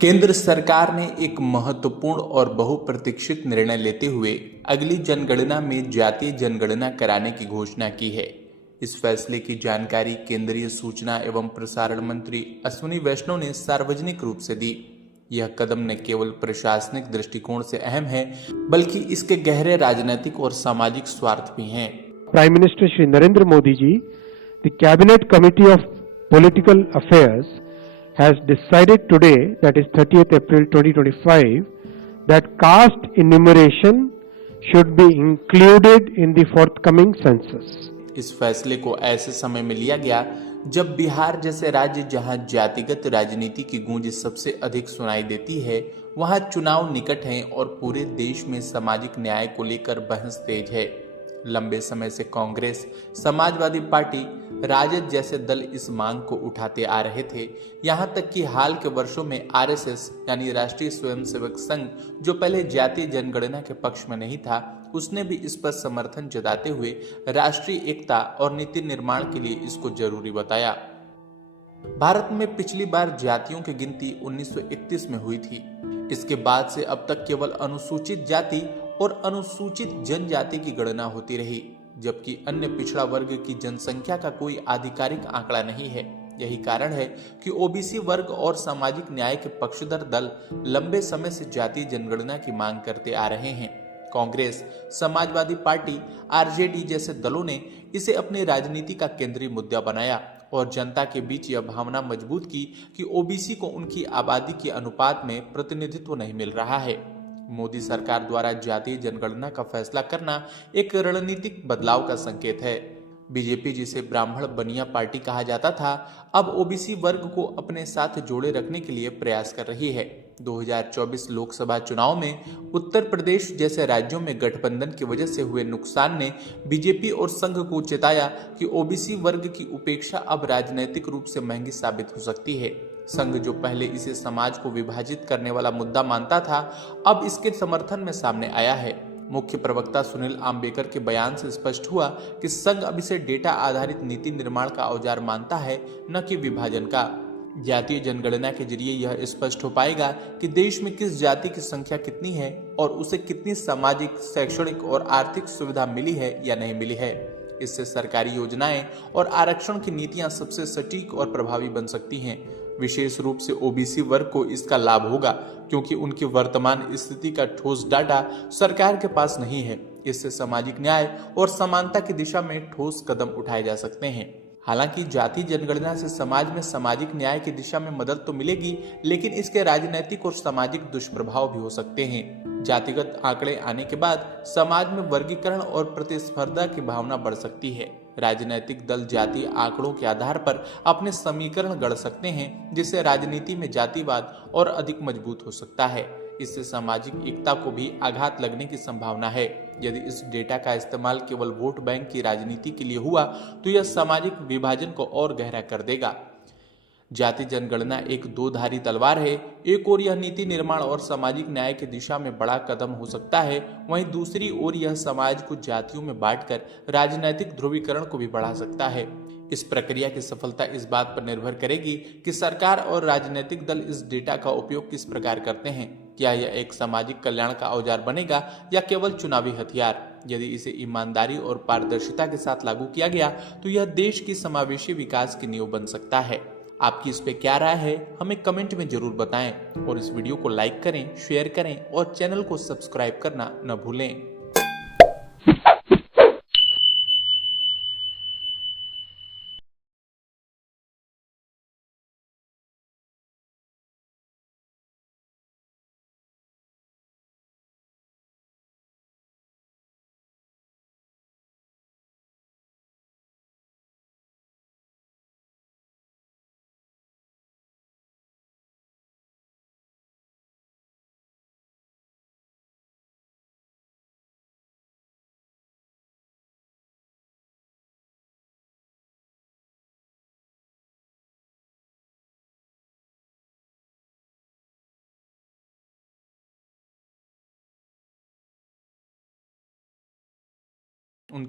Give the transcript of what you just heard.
केंद्र सरकार ने एक महत्वपूर्ण और बहुप्रतीक्षित निर्णय लेते हुए अगली जनगणना में जातीय जनगणना कराने की घोषणा की है। इस फैसले की जानकारी केंद्रीय सूचना एवं प्रसारण मंत्री अश्विनी वैष्णव ने सार्वजनिक रूप से दी। यह कदम न केवल प्रशासनिक दृष्टिकोण से अहम है, बल्कि इसके गहरे राजनीतिक और सामाजिक स्वार्थ भी हैं। Prime minister Shri Narendra Modi ji, the cabinet committee of political affairs has decided today, that is 30th April 2025, that caste enumeration should be included in the forthcoming census. इस फैसले को ऐसे समय में लिया गया जब बिहार जैसे राज्य जहां जातिगत राजनीति की गूंज सबसे अधिक सुनाई देती है, वहां चुनाव निकट हैं और पूरे देश में सामाजिक न्याय को लेकर बहस तेज है। लंबे समय से कांग्रेस, समाजवादी पार्टी, राजद जैसे दल इस मांग को उठाते आ रहे थे। यहां तक कि हाल के वर्षों में आरएसएस यानी राष्ट्रीय स्वयंसेवक संघ, जो पहले जातीय जनगणना के पक्ष में नहीं था, उसने भी इस पर समर्थन जताते हुए राष्ट्रीय एकता और नीति निर्माण के लिए इसको जरूरी बताया। भारत में पिछली बार जातियों की गिनती 1931 में हुई थी। इसके बाद से अब तक केवल अनुसूचित जाति और अनुसूचित जनजाति की गणना होती रही, जबकि अन्य पिछड़ा वर्ग की जनसंख्या का कोई आधिकारिक आंकड़ा नहीं है। यही कारण है कि ओबीसी वर्ग और सामाजिक न्याय के पक्षधर दल लंबे समय से जातीय जनगणना की मांग करते आ रहे हैं। कांग्रेस, समाजवादी पार्टी, आरजेडी जैसे दलों ने इसे अपनी राजनीति का केंद्रीय मुद्दा बनाया और जनता के बीच यह भावना मजबूत की कि ओबीसी को उनकी आबादी के अनुपात में प्रतिनिधित्व नहीं मिल रहा है। मोदी सरकार द्वारा जातीय जनगणना का फैसला करना एक रणनीतिक बदलाव का संकेत है। बीजेपी, जिसे ब्राह्मण बनिया पार्टी कहा जाता था, अब ओबीसी वर्ग को अपने साथ जोड़े रखने के लिए प्रयास कर रही है। 2024 लोकसभा चुनाव में उत्तर प्रदेश जैसे राज्यों में गठबंधन की वजह से हुए नुकसान ने बीजेपी और संघ को चेताया कि ओबीसी वर्ग की उपेक्षा अब राजनीतिक रूप से महंगी साबित हो सकती है। संघ, जो पहले इसे समाज को विभाजित करने वाला मुद्दा मानता था, अब इसके समर्थन में सामने आया है। मुख्य प्रवक्ता सुनील आम्बेकर के बयान से स्पष्ट हुआ कि संघ अब इसे डेटा आधारित नीति निर्माण का औजार मानता है, न कि विभाजन का। जातीय जनगणना के जरिए यह स्पष्ट हो पाएगा कि देश में किस जाति की संख्या कितनी है और उसे कितनी सामाजिक, शैक्षणिक और आर्थिक सुविधा मिली है या नहीं मिली है। इससे सरकारी योजनाएं और आरक्षण की नीतियां सबसे सटीक और प्रभावी बन सकती हैं। विशेष रूप से ओबीसी वर्ग को इसका लाभ होगा, क्योंकि उनकी वर्तमान स्थिति का ठोस डाटा सरकार के पास नहीं है। इससे सामाजिक न्याय और समानता की दिशा में ठोस कदम उठाए जा सकते हैं। हालांकि जातीय जनगणना से समाज में सामाजिक न्याय की दिशा में मदद तो मिलेगी, लेकिन इसके राजनीतिक और सामाजिक दुष्प्रभाव भी हो सकते हैं। जातिगत आंकड़े आने के बाद समाज में वर्गीकरण और प्रतिस्पर्धा की भावना बढ़ सकती है। राजनीतिक दल जातीय आंकड़ों के आधार पर अपने समीकरण गढ़ सकते हैं, जिससे राजनीति में जातिवाद और अधिक मजबूत हो सकता है। इससे सामाजिक एकता को भी आघात लगने की संभावना है। यदि इस डेटा का इस्तेमाल केवल वोट बैंक की राजनीति के लिए हुआ, तो यह सामाजिक विभाजन को और गहरा कर देगा। जाति जनगणना एक दो-धारी तलवार है। एक ओर यह नीति निर्माण और सामाजिक न्याय की दिशा में बड़ा कदम हो सकता है, वहीं दूसरी ओर यह समाज को जातियों में बांटकर राजनीतिक ध्रुवीकरण को भी बढ़ा सकता है। इस प्रक्रिया की सफलता इस बात पर निर्भर करेगी कि सरकार और राजनीतिक दल इस डेटा का उपयोग किस प्रकार करते हैं। क्या यह एक सामाजिक कल्याण का औजार बनेगा या केवल चुनावी हथियार? यदि इसे ईमानदारी और पारदर्शिता के साथ लागू किया गया, तो यह देश की समावेशी विकास की नींव बन सकता है। आपकी इस पे क्या राय है, हमें कमेंट में जरूर बताएं और इस वीडियो को लाइक करें, शेयर करें और चैनल को सब्सक्राइब करना न भूलें।